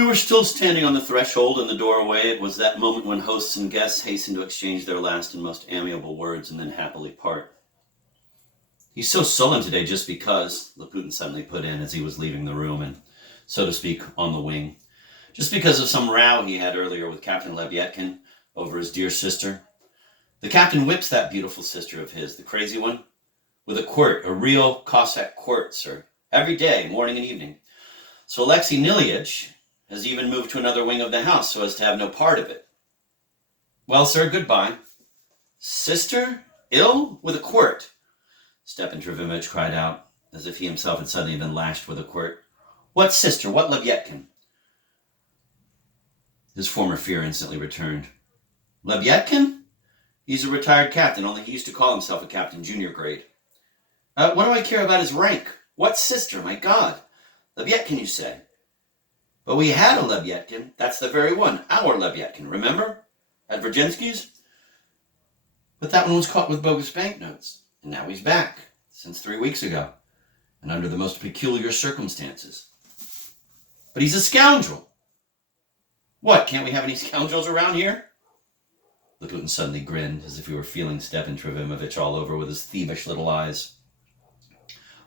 We were still standing on the threshold in the doorway. It was that moment when hosts and guests hasten to exchange their last and most amiable words and then happily part. He's so sullen today just because, Laputin suddenly put in as he was leaving the room and, so to speak, on the wing. Just because of some row he had earlier with Captain Lebyadkin over his dear sister. The captain whips that beautiful sister of his, the crazy one, with a quirt, a real Cossack quirt, sir, every day, morning and evening. So Alexei Nilyich has even moved to another wing of the house so as to have no part of it. Well, sir, goodbye. Sister? Ill? With a quirt? Stepan Trovimовich cried out, as if he himself had suddenly been lashed with a quirt. What sister? What Lebyadkin? His former fear instantly returned. Lebyadkin? He's a retired captain, only he used to call himself a captain junior grade. What do I care about his rank? What sister? My God! Lebyadkin, you say? But we had a Lebyadkin. That's the very one. Our Lebyadkin, remember? At Virginsky's? But that one was caught with bogus banknotes. And now he's back, since 3 weeks ago, and under the most peculiar circumstances. But he's a scoundrel. What, can't we have any scoundrels around here? Laputin suddenly grinned, as if he were feeling Stepan Trovimовich all over with his thievish little eyes.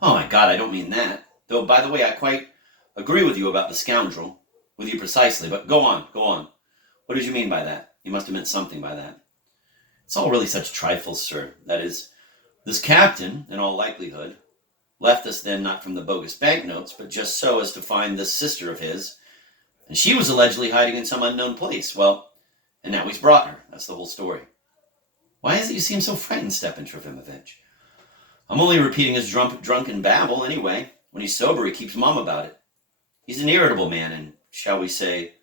Oh my God, I don't mean that. Though, by the way, I quite agree with you about the scoundrel. With you precisely, but go on. What did you mean by that? You must have meant something by that. It's all really such trifles, sir. That is, this captain, in all likelihood, left us then not from the bogus banknotes, but just so as to find this sister of his, and she was allegedly hiding in some unknown place. Well, and now he's brought her. That's the whole story. Why is it you seem so frightened, Stepan Trovimовich? I'm only repeating his drunken babble anyway. When he's sober, he keeps mum about it. He's an irritable man and, shall we say,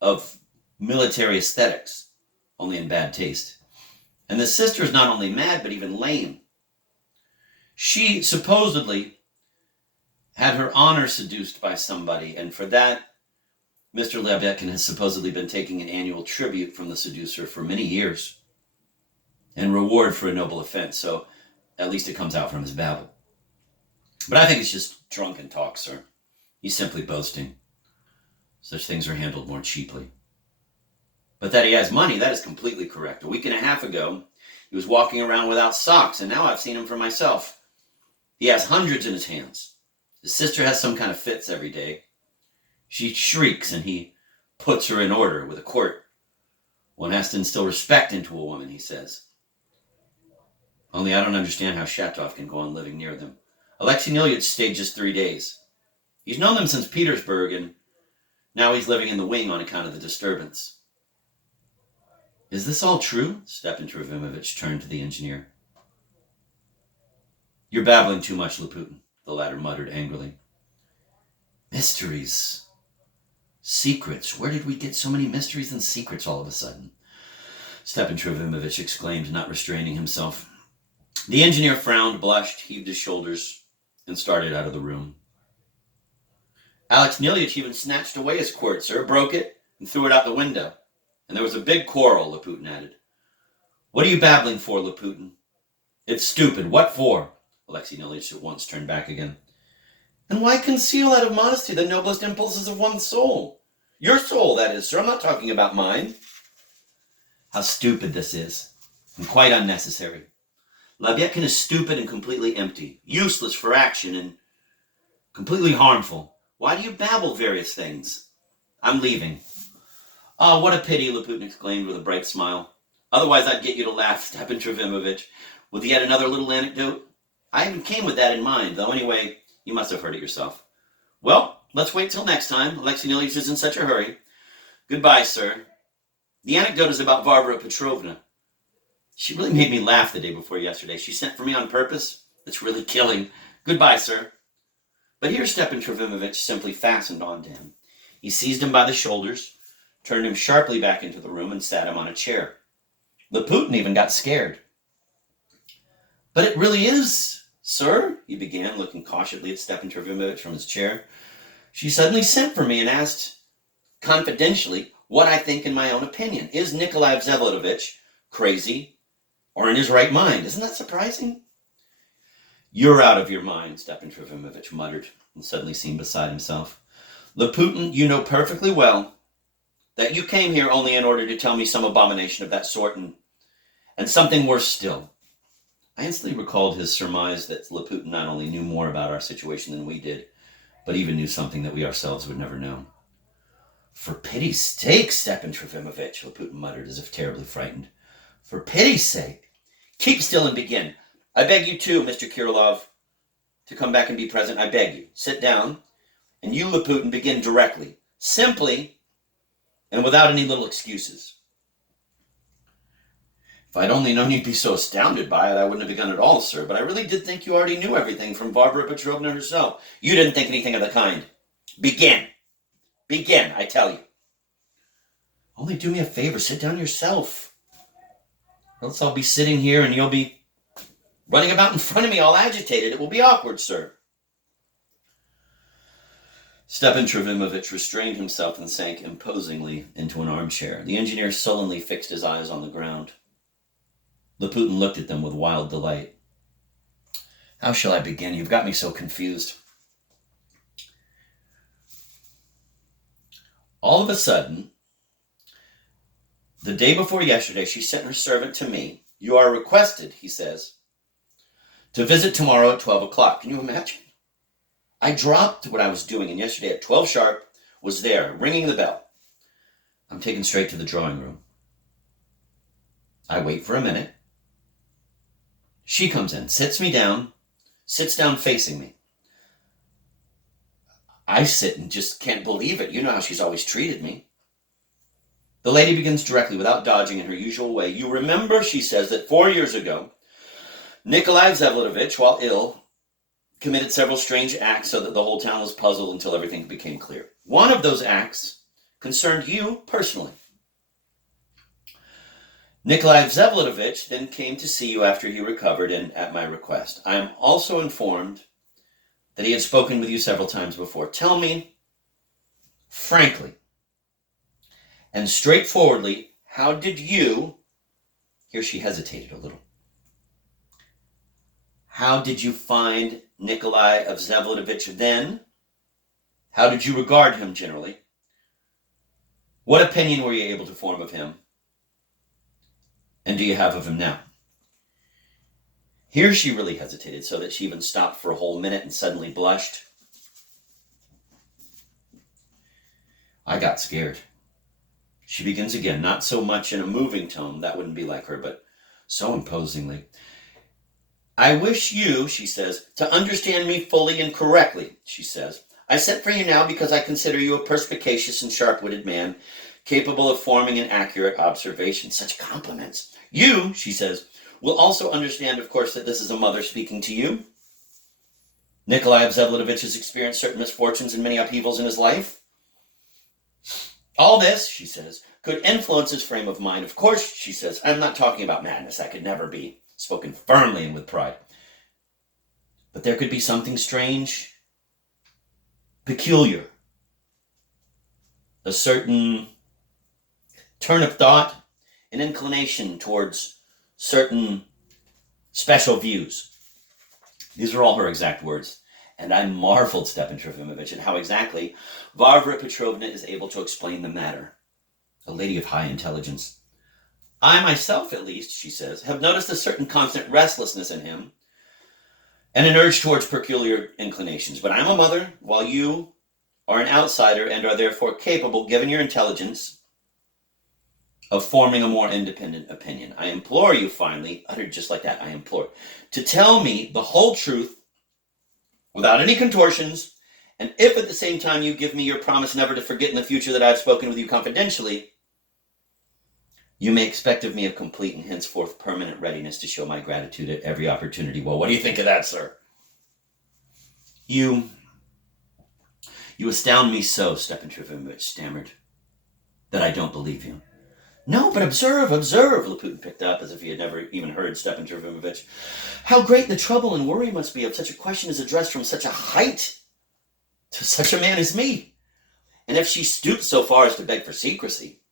of military aesthetics, only in bad taste. And the sister is not only mad, but even lame. She supposedly had her honor seduced by somebody, and for that, Mr. Lebyadkin has supposedly been taking an annual tribute from the seducer for many years, in reward for a noble offense, so at least it comes out from his babble. But I think it's just drunken talk, sir. He's simply boasting. Such things are handled more cheaply. But that he has money, that is completely correct. A week and a half ago, he was walking around without socks, and now I've seen him for myself. He has hundreds in his hands. His sister has some kind of fits every day. She shrieks, and he puts her in order with a quirt. One has to instill respect into a woman, he says. Only I don't understand how Shatov can go on living near them. Alexei Nilyich stayed just 3 days. He's known them since Petersburg, and now he's living in the wing on account of the disturbance. Is this all true? Stepan Trovimовich turned to the engineer. You're babbling too much, Laputin, the latter muttered angrily. Mysteries. Secrets. Where did we get so many mysteries and secrets all of a sudden? Stepan Trovimовich exclaimed, not restraining himself. The engineer frowned, blushed, heaved his shoulders, and started out of the room. Alex Nilyich even snatched away his quirt, sir, broke it, and threw it out the window. And there was a big quarrel, Laputin added. What are you babbling for, Laputin? It's stupid. What for? Alexei Nilyich at once turned back again. And why conceal out of modesty the noblest impulses of one's soul? Your soul, that is, sir. I'm not talking about mine. How stupid this is, and quite unnecessary. Lebyadkin is stupid and completely empty, useless for action, and completely harmful. Why do you babble various things? I'm leaving. Oh, what a pity, Laputin exclaimed with a bright smile. Otherwise I'd get you to laugh, Stepan Trovimовich, with yet another little anecdote. I even came with that in mind, though anyway, you must have heard it yourself. Well, let's wait till next time. Alexei Nilyich is in such a hurry. Goodbye, sir. The anecdote is about Varvara Petrovna. She really made me laugh the day before yesterday. She sent for me on purpose. It's really killing. Goodbye, sir. But here Stepan Trovimовich simply fastened on to him. He seized him by the shoulders, turned him sharply back into the room, and sat him on a chair. Laputin even got scared. But it really is, sir, he began, looking cautiously at Stepan Trovimовich from his chair. She suddenly sent for me and asked, confidentially, what I think in my own opinion. Is Nikolai Vsevolodovich crazy or in his right mind? Isn't that surprising? You're out of your mind, Stepan Trovimовich muttered, and suddenly seemed beside himself. Laputin, you know perfectly well that you came here only in order to tell me some abomination of that sort and something worse still. I instantly recalled his surmise that Laputin not only knew more about our situation than we did, but even knew something that we ourselves would never know. For pity's sake, Stepan Trofimovich, Laputin muttered as if terribly frightened. For pity's sake, keep still and begin. I beg you too, Mr. Kirilov, to come back and be present. I beg you. Sit down, and you, Laputin, begin directly, simply, and without any little excuses. If I'd only known you'd be so astounded by it, I wouldn't have begun at all, sir, but I really did think you already knew everything from Varvara Petrovna herself. You didn't think anything of the kind. Begin. Begin, I tell you. Only do me a favor, sit down yourself. Else I'll be sitting here and you'll be running about in front of me all agitated. It will be awkward, sir. Stepan Trofimovich restrained himself and sank imposingly into an armchair. The engineer sullenly fixed his eyes on the ground. Laputin looked at them with wild delight. How shall I begin? You've got me so confused. All of a sudden, the day before yesterday, she sent her servant to me. You are requested, he says, to visit tomorrow at 12 o'clock. Can you imagine? I dropped what I was doing, and yesterday at 12 sharp was there, ringing the bell. I'm taken straight to the drawing room. I wait for a minute. She comes in, sits down facing me. I sit and just can't believe it. You know how she's always treated me. The lady begins directly, without dodging in her usual way. You remember, she says, that 4 years ago, Nikolai Vsevolodovich, while ill, committed several strange acts so that the whole town was puzzled until everything became clear. One of those acts concerned you personally. Nikolai Vsevolodovich then came to see you after he recovered and at my request. I am also informed that he had spoken with you several times before. Tell me, frankly and straightforwardly, how did you, here she hesitated a little, how did you find Nikolai Vsevolodovich then? How did you regard him generally? What opinion were you able to form of him? And do you have of him now? Here she really hesitated, so that she even stopped for a whole minute and suddenly blushed. I got scared. She begins again, not so much in a moving tone, that wouldn't be like her, but so imposingly. I wish you, she says, to understand me fully and correctly, she says. I sent for you now because I consider you a perspicacious and sharp-witted man, capable of forming an accurate observation. Such compliments. You, she says, will also understand, of course, that this is a mother speaking to you. Nikolai Vsevolodovich has experienced certain misfortunes and many upheavals in his life. All this, she says, could influence his frame of mind. Of course, she says, I'm not talking about madness. That could never be spoken firmly and with pride. But there could be something strange, peculiar, a certain turn of thought, an inclination towards certain special views. These are all her exact words. And I marveled, Stepan Trofimovich, at how exactly Varvara Petrovna is able to explain the matter. A lady of high intelligence. I myself, at least, she says, have noticed a certain constant restlessness in him and an urge towards peculiar inclinations. But I'm a mother, while you are an outsider and are therefore capable, given your intelligence, of forming a more independent opinion. I implore you, finally, uttered just like that, I implore, to tell me the whole truth without any contortions, and if at the same time you give me your promise never to forget in the future that I have spoken with you confidentially, you may expect of me a complete and henceforth permanent readiness to show my gratitude at every opportunity. Well, what do you think of that, sir? You astound me so, Stepan Trofimovich stammered, that I don't believe you. No, but observe, Laputin picked up as if he had never even heard Stepan Trofimovich. How great the trouble and worry must be if such a question is addressed from such a height to such a man as me. And if she stoops so far as to beg for secrecy,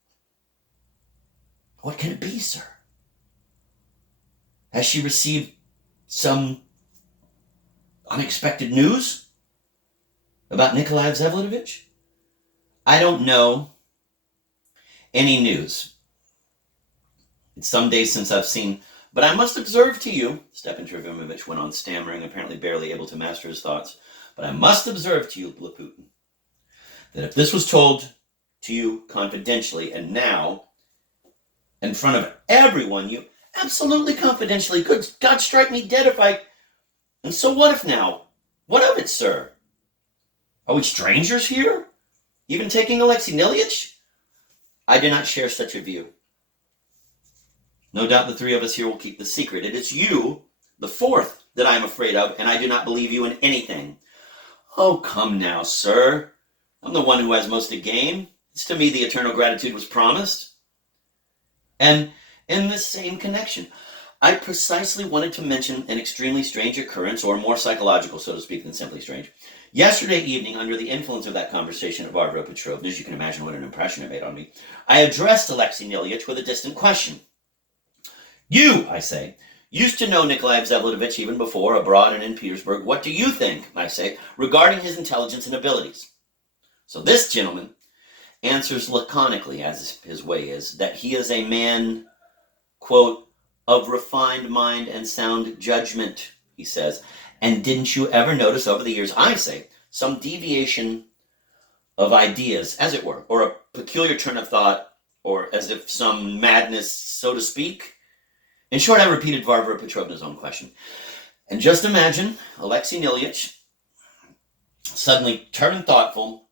what can it be, sir? Has she received some unexpected news about Nikolai Vsevolodovich? I don't know any news. It's some days since I've seen, but I must observe to you, Stepan Trofimovich went on, stammering, apparently barely able to master his thoughts, but I must observe to you, Laputin, that if this was told to you confidentially, and now, in front of everyone, you absolutely confidentially, good God strike me dead if I... And so what if now? What of it, sir? Are we strangers here? Even taking Alexei Nilyich? I do not share such a view. No doubt the three of us here will keep the secret. It is you, the fourth, that I am afraid of, and I do not believe you in anything. Oh, come now, sir. I'm the one who has most to gain. It's to me the eternal gratitude was promised. And in this same connection, I precisely wanted to mention an extremely strange occurrence, or more psychological, so to speak, than simply strange. Yesterday evening, under the influence of that conversation at Varvara Petrovna, as you can imagine what an impression it made on me, I addressed Alexei Nilyich with a distant question. You, I say, used to know Nikolai Vsevolodovich even before, abroad and in Petersburg. What do you think, I say, regarding his intelligence and abilities? So this gentleman answers laconically, as his way is, that he is a man, quote, of refined mind and sound judgment, he says. And didn't you ever notice over the years, I say, some deviation of ideas, as it were, or a peculiar turn of thought, or as if some madness, so to speak? In short, I repeated Varvara Petrovna's own question. And just imagine Alexei Nilyich suddenly turned thoughtful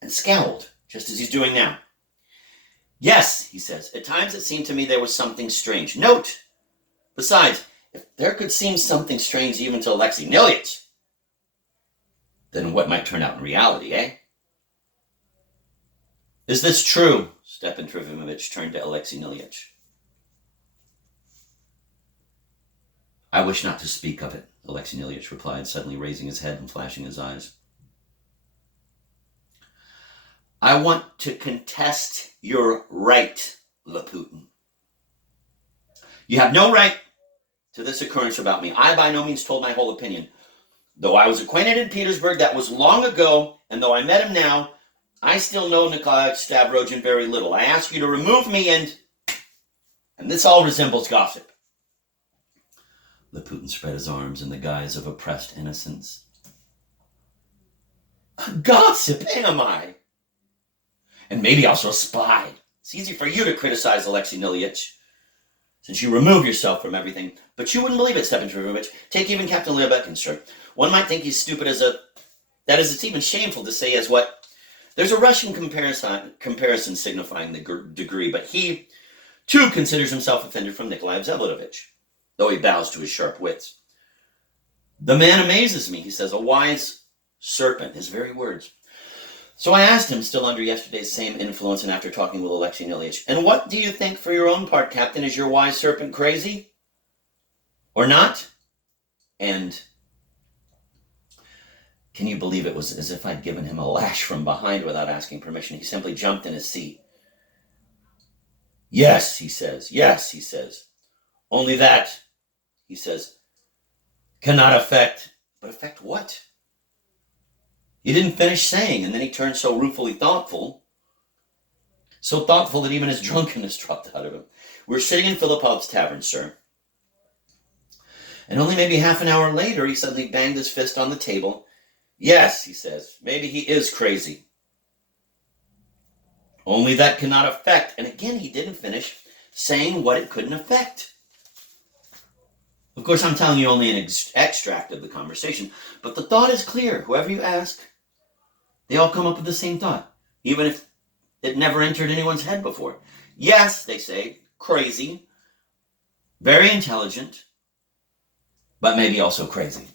and scowled, just as he's doing now. Yes, he says, at times it seemed to me there was something strange. Note, besides, if there could seem something strange even to Alexei Nilyich, then what might turn out in reality, eh? Is this true? Stepan Trofimovich turned to Alexei Nilyich. I wish not to speak of it, Alexei Nilyich replied, suddenly raising his head and flashing his eyes. I want to contest your right, Laputin. You have no right to this occurrence about me. I by no means told my whole opinion. Though I was acquainted in Petersburg, that was long ago, and though I met him now, I still know Nikolai Stavrogin very little. I ask you to remove me and this all resembles gossip. Laputin spread his arms in the guise of oppressed innocence. A gossip, am I? And maybe also a spy. It's easy for you to criticize Alexei Nilyich, since you remove yourself from everything. But you wouldn't believe it, Stepan Trofimovich. Take even Captain Lyubetkin, sir. One might think he's stupid that is, it's even shameful to say as what... There's a Russian comparison signifying the degree, but he, too, considers himself offended from Nikolai Vsevolodovich, though he bows to his sharp wits. The man amazes me, he says, a wise serpent, his very words. So I asked him, still under yesterday's same influence and after talking with Alexei Nilyich, and what do you think for your own part, Captain? Is your wise serpent crazy? Or not? And can you believe it was as if I'd given him a lash from behind without asking permission? He simply jumped in his seat. Yes, he says. Yes, he says. Only that, he says, cannot affect. But affect what? He didn't finish saying, and then he turned so ruefully thoughtful, so thoughtful that even his drunkenness dropped out of him. We're sitting in Filipov's tavern, sir. And only maybe half an hour later, he suddenly banged his fist on the table. Yes, he says, maybe he is crazy. Only that cannot affect. And again, he didn't finish saying what it couldn't affect. Of course, I'm telling you only an extract of the conversation, but the thought is clear. Whoever you ask, they all come up with the same thought, even if it never entered anyone's head before. Yes, they say, crazy, very intelligent, but maybe also crazy.